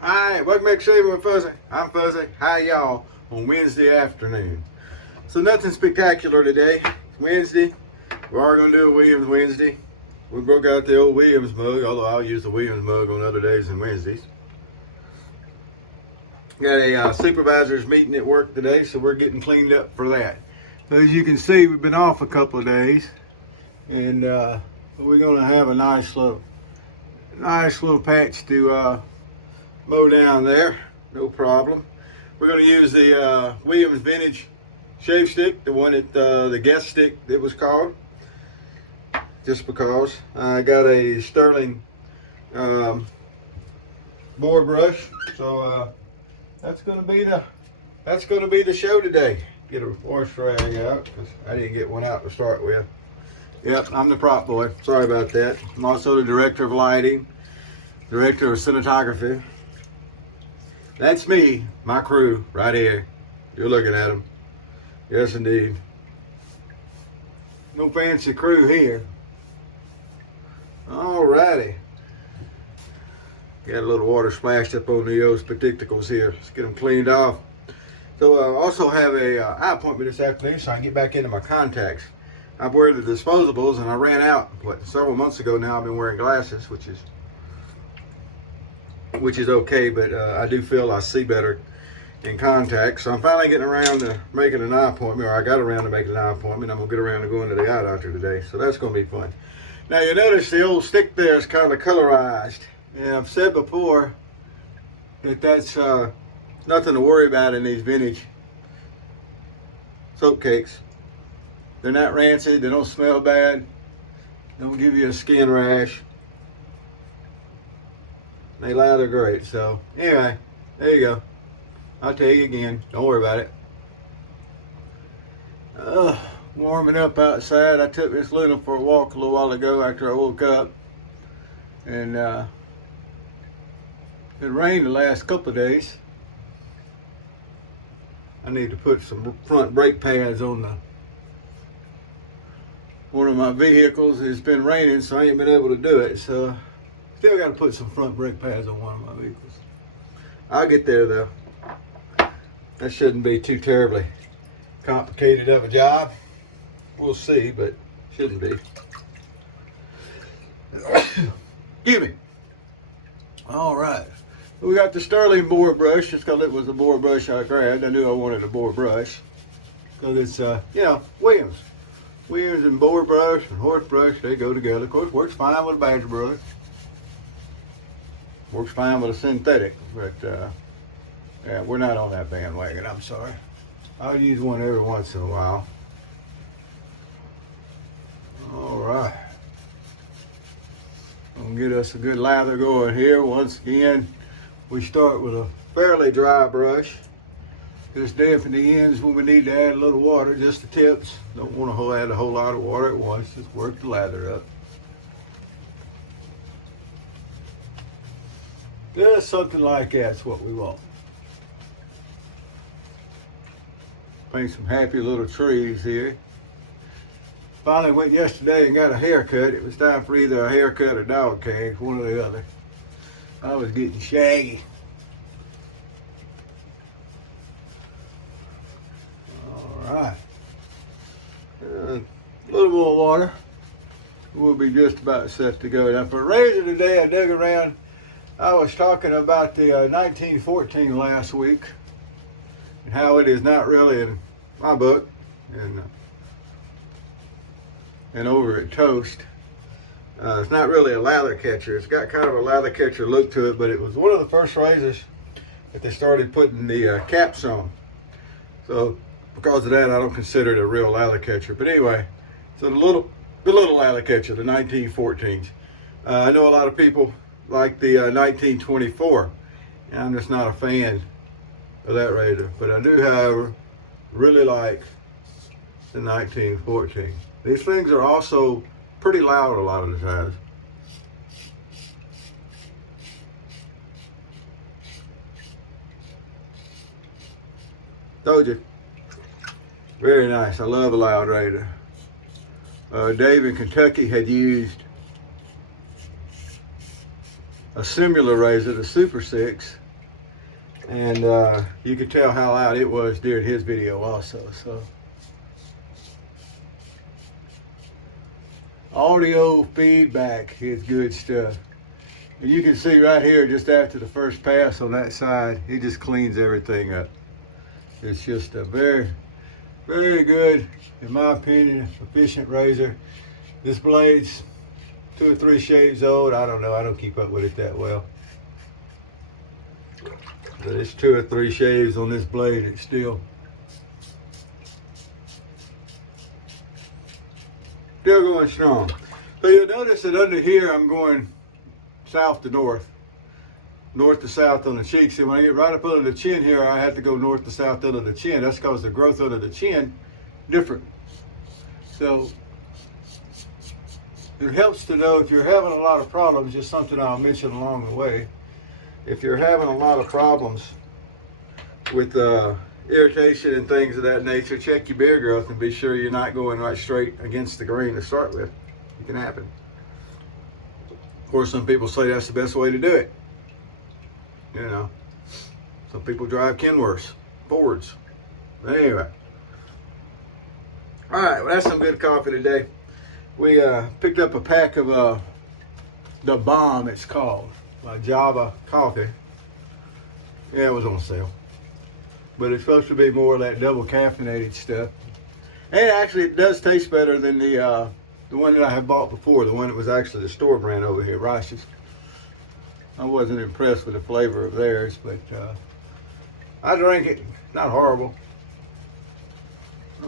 Alright, welcome back to Shaving with Fuzzy. I'm Fuzzy. Hi y'all on Wednesday afternoon. So nothing spectacular today. It's Wednesday. We are going to do a Williams Wednesday. We broke out the old Williams mug, although I'll use the Williams mug on other days than Wednesdays. Got a supervisor's meeting at work today, so we're getting cleaned up for that. So as you can see, we've been off a couple of days, and we're going to have a nice little patch to mow down there, no problem. We're going to use the Williams Vintage Shave Stick, the one that the guest stick it was called, just because. I got a Sterling boar brush, so that's going to be the show today. Get a wash rag out because I didn't get one out to start with. Yep, I'm the prop boy. Sorry about that. I'm also the director of lighting, director of cinematography. That's me, my crew, right here. You're looking at them. Yes, indeed. No fancy crew here. Alrighty. Got a little water splashed up on the spectacles here. Let's get them cleaned off. So I also have a eye appointment this afternoon, so I can get back into my contacts. I've wear the disposables, and I ran out several months ago. Now I've been wearing glasses, which is okay, but I do feel I see better in contacts. So I'm finally getting around to making an eye appointment, or I got around to making an eye appointment. I'm gonna get around to going to the eye doctor today, so that's gonna be fun. Now you notice the old stick there is kind of colorized, and I've said before that that's nothing to worry about in these vintage soap cakes. They're not rancid, they don't smell bad, they don't give you a skin rash. They lather great. So anyway, there you go. I'll tell you again, don't worry about it. Warming up outside. I took Miss Luna for a walk a little while ago after I woke up, and it rained the last couple of days. I need to put some front brake pads on one of my vehicles. It's been raining, so I ain't been able to do it. So still got to put some front brake pads on one of my vehicles. I'll get there though. That shouldn't be too terribly complicated of a job. We'll see, but shouldn't be. Give me. All right. We got the Sterling boar brush, just because it was the boar brush I grabbed. I knew I wanted a boar brush because it's, Williams. Williams and boar brush and horse brush, they go together. Of course, works fine with a badger brush. Works fine with a synthetic, but yeah, we're not on that bandwagon, I'm sorry. I'll use one every once in a while. All right. Gonna get us a good lather going here. Once again, we start with a fairly dry brush. Just dampen the ends when we need to add a little water, just the tips. Don't want to add a whole lot of water at once, just work the lather up. Just something like that's what we want. Paint some happy little trees here. Finally went yesterday and got a haircut. It was time for either a haircut or dog tags, one or the other. I was getting shaggy. All right. A little more water. We'll be just about set to go. Now for a razor today, I dug around. I was talking about the 1914 last week and how it is not really in my book and over at Toast. It's not really a lather catcher. It's got kind of a lather catcher look to it, but it was one of the first razors that they started putting the caps on. So because of that, I don't consider it a real lather catcher. But anyway, so the little lather catcher, the 1914s. I know a lot of people like the 1924, and I'm just not a fan of that razor. But I do, however, really like the 1914. These things are also pretty loud a lot of the times. Told you. Very nice. I love a loud razor. Dave in Kentucky had used a similar razor, the Super 6, And you could tell how loud it was during his video also. So audio feedback is good stuff. And you can see right here, just after the first pass on that side, he just cleans everything up. It's just a very, very good, in my opinion, efficient razor. This blade's 2 or 3 shaves old. I don't know, I don't keep up with it that well. But it's 2 or 3 shaves on this blade. It's still going strong. So you'll notice that under here I'm going south to north, north to south on the cheeks. And when I get right up under the chin here, I have to go north to south under the chin. That's because the growth under the chin different. So it helps to know if you're having a lot of problems, just something I'll mention along the way. If you're having a lot of problems with irritation and things of that nature, check your beard growth and be sure you're not going right straight against the grain to start with. It can happen. Of course, some people say that's the best way to do it. You know, some people drive Kenworths, Fords. But anyway. All right, well, that's some good coffee today. We picked up a pack of the Bomb, it's called, by Java Coffee. Yeah, it was on sale. But it's supposed to be more of that double caffeinated stuff. And actually, it does taste better than the one that I have bought before, the one that was actually the store brand over here, Rice's. I wasn't impressed with the flavor of theirs, but I drank it. Not horrible.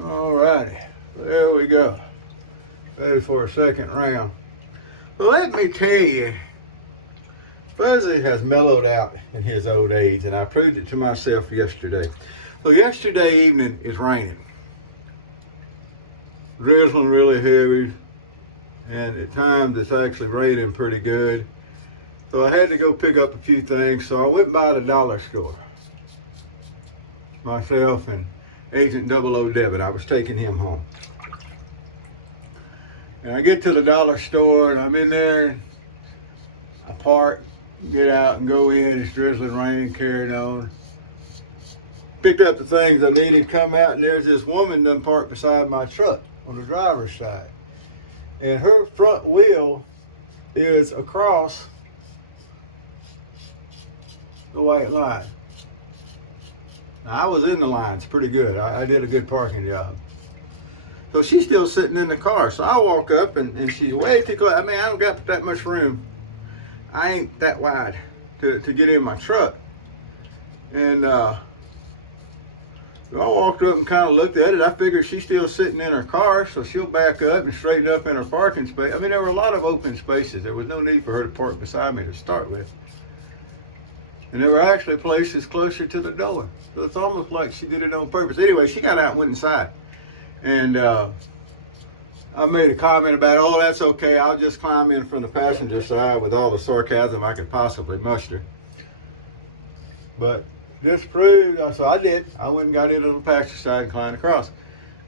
All righty, there we go. Ready for a second round. Well, let me tell you, Fuzzy has mellowed out in his old age, and I proved it to myself yesterday. So yesterday evening, it's raining. Drizzling really heavy, and at times it's actually raining pretty good. So I had to go pick up a few things, so I went by the dollar store. Myself and Agent 00 Devin, I was taking him home. And I get to the dollar store, and I'm in there, and I park, get out and go in. It's drizzling rain, carrying on. Picked up the things I needed, come out, and there's this woman done parked beside my truck on the driver's side. And her front wheel is across the white line. Now, I was in the lines pretty good. I did a good parking job. So she's still sitting in the car. So I walk up and she's way too close. I mean, I don't got that much room. I ain't that wide to get in my truck. And so I walked up and kind of looked at it. I figured she's still sitting in her car, so she'll back up and straighten up in her parking space. I mean, there were a lot of open spaces. There was no need for her to park beside me to start with. And there were actually places closer to the door. So it's almost like she did it on purpose. Anyway, she got out and went inside. And I made a comment about, oh, that's okay. I'll just climb in from the passenger side with all the sarcasm I could possibly muster. But this proved, so I did. I went and got in on the passenger side and climbed across.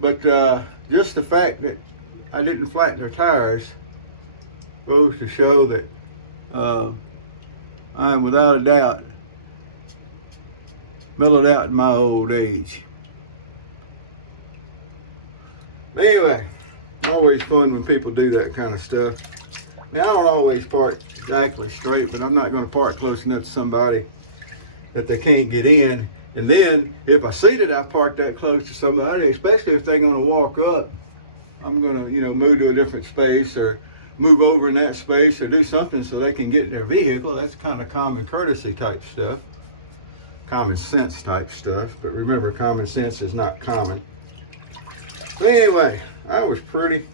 But just the fact that I didn't flatten her tires goes to show that I am without a doubt mellowed out in my old age. But anyway, always fun when people do that kind of stuff. Now, I don't always park exactly straight, but I'm not going to park close enough to somebody that they can't get in. And then, if I see that I parked that close to somebody, especially if they're going to walk up, I'm going to, move to a different space or move over in that space or do something so they can get in their vehicle. That's kind of common courtesy type stuff. Common sense type stuff. But remember, common sense is not common. But anyway, I was pretty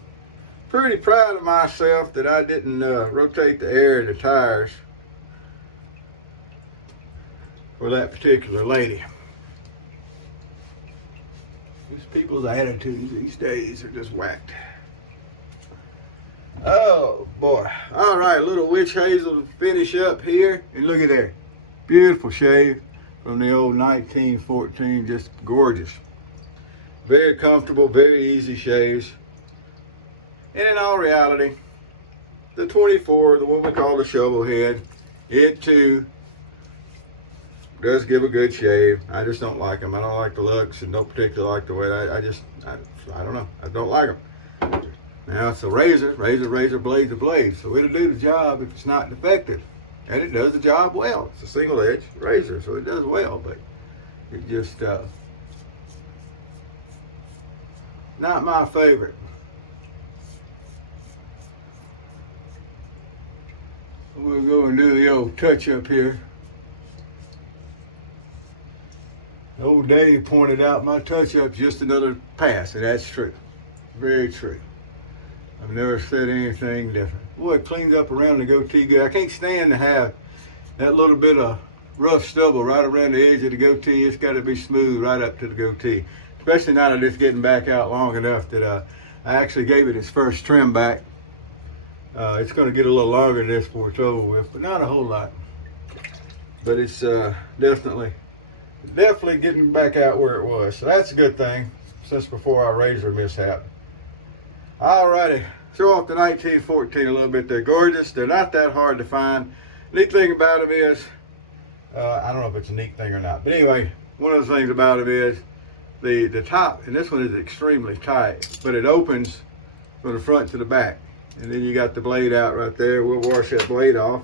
proud of myself that I didn't rotate the air in the tires for that particular lady. These people's attitudes these days are just whacked. Oh boy. All right, little witch hazel to finish up here. And look at there. Beautiful shave from the old 1914, just gorgeous. Very comfortable, very easy shaves. And in all reality, the 24, the one we call the shovel head, it too does give a good shave. I just don't like them. I don't like the looks and don't particularly like the way. I don't know. I don't like them. Now it's a razor blade to blade. So it'll do the job if it's not defective. And it does the job well. It's a single edge razor, so it does well, but it just not my favorite. We'll go and do the old touch up here. Old Dave pointed out my touch up's just another pass, and that's true. Very true. I've never said anything different. Boy, it cleans up around the goatee good. I can't stand to have that little bit of rough stubble right around the edge of the goatee. It's got to be smooth right up to the goatee. Especially now that it's getting back out long enough that I actually gave it its first trim back. It's going to get a little longer than this before it's over with, but not a whole lot. But it's definitely getting back out where it was. So that's a good thing since before our razor mishap. Alrighty, show off the 1914 a little bit. They're gorgeous. They're not that hard to find. Neat thing about them is, I don't know if it's a neat thing or not, but anyway, one of the things about them is the top, and this one is extremely tight, but it opens from the front to the back. And then you got the blade out right there. We'll wash that blade off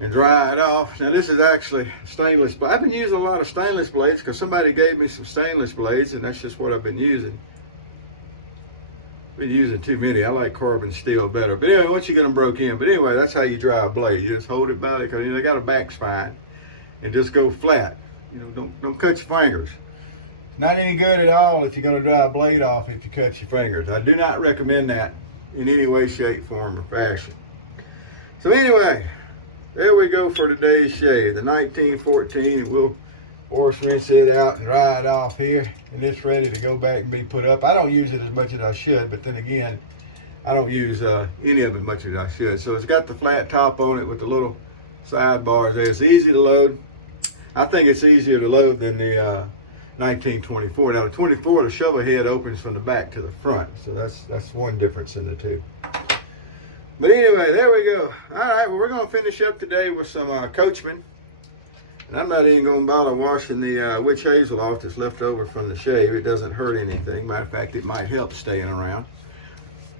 and dry it off. Now this is actually stainless. I've been using a lot of stainless blades because somebody gave me some stainless blades, and that's just what I've been using. Been using too many. I like carbon steel better. But anyway, once you get them broke in. But anyway, that's how you dry a blade. You just hold it by it, because they got a back spine, and just go flat. You know, don't cut your fingers. It's not any good at all if you're going to dry a blade off if you cut your fingers. I do not recommend that in any way, shape, form, or fashion. So anyway, there we go for today's shave, the 1914. We'll wash, rinse it out and dry it off here, and it's ready to go back and be put up. I don't use it as much as I should, but then again, I don't use any of it as much as I should. So it's got the flat top on it with the little sidebars there. It's easy to load. I think it's easier to load than the 1924. Now the 24, the shovel head opens from the back to the front, so that's one difference in the two. But anyway, there we go. All right, well, we're going to finish up today with some Coachman. And I'm not even going to bother washing the witch hazel off that's left over from the shave. It doesn't hurt anything. Matter of fact, it might help staying around.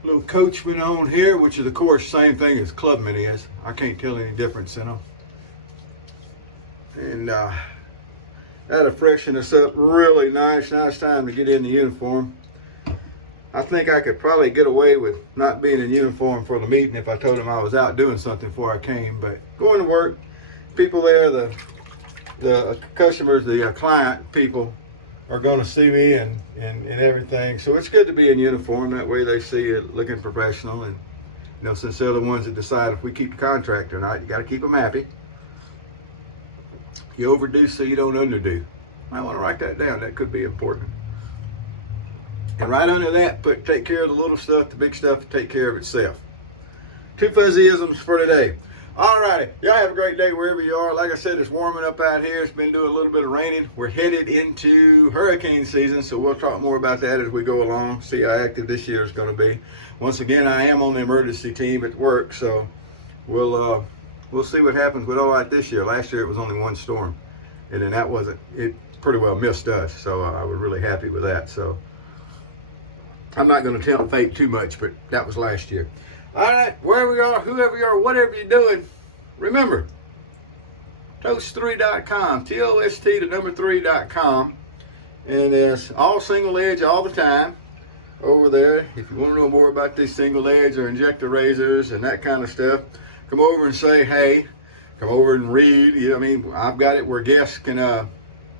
A little Coachman on here, which is, of course, same thing as Clubman is. I can't tell any difference in them. And that'll freshen us up really nice. Now it's time to get in the uniform. I think I could probably get away with not being in uniform for the meeting if I told them I was out doing something before I came. But going to work, people there, the customers, the client people are going to see me and everything. So it's good to be in uniform. That way they see it looking professional. And, you know, since they're the ones that decide if we keep the contract or not, you got to keep them happy. You overdo so you don't underdo. Might want to write that down. That could be important. And right under that, take care of the little stuff. The big stuff will take care of itself. 2 fuzzyisms for today. All righty. Y'all have a great day wherever you are. Like I said, it's warming up out here. It's been doing a little bit of raining. We're headed into hurricane season, so we'll talk more about that as we go along, see how active this year is going to be. Once again, I am on the emergency team at work, so we'll see what happens with all that this year. Last year it was only one storm, and then it pretty well missed us, so I was really happy with that. So I'm not going to tempt fate too much, but that was last year. All right, wherever you are, whoever you are, whatever you're doing, remember, toast3.com, T-O-S-T, the number 3.com, and it's all single edge all the time over there. If you want to know more about these single edge or injector razors and that kind of stuff, come over and say hey. Come over and read. You know, I mean, I've got it where guests can,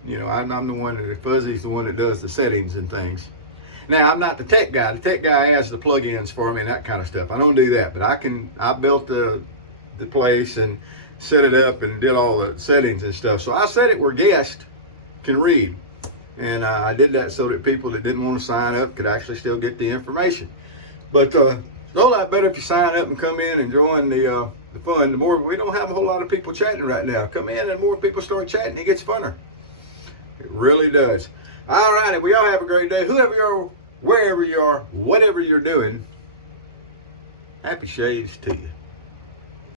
you know, I'm the one that, Fuzzy's the one that does the settings and things. Now, I'm not the tech guy. The tech guy has the plugins for me and that kind of stuff. I don't do that, but I built the place and set it up and did all the settings and stuff. So I set it where guests can read. And I did that so that people that didn't want to sign up could actually still get the information. But it's a whole lot better if you sign up and come in and join the fun. The more, we don't have a whole lot of people chatting right now. Come in and more people start chatting, it gets funner. It really does. All righty, we all have a great day. Whoever you are, wherever you are, whatever you're doing, happy shaves to you.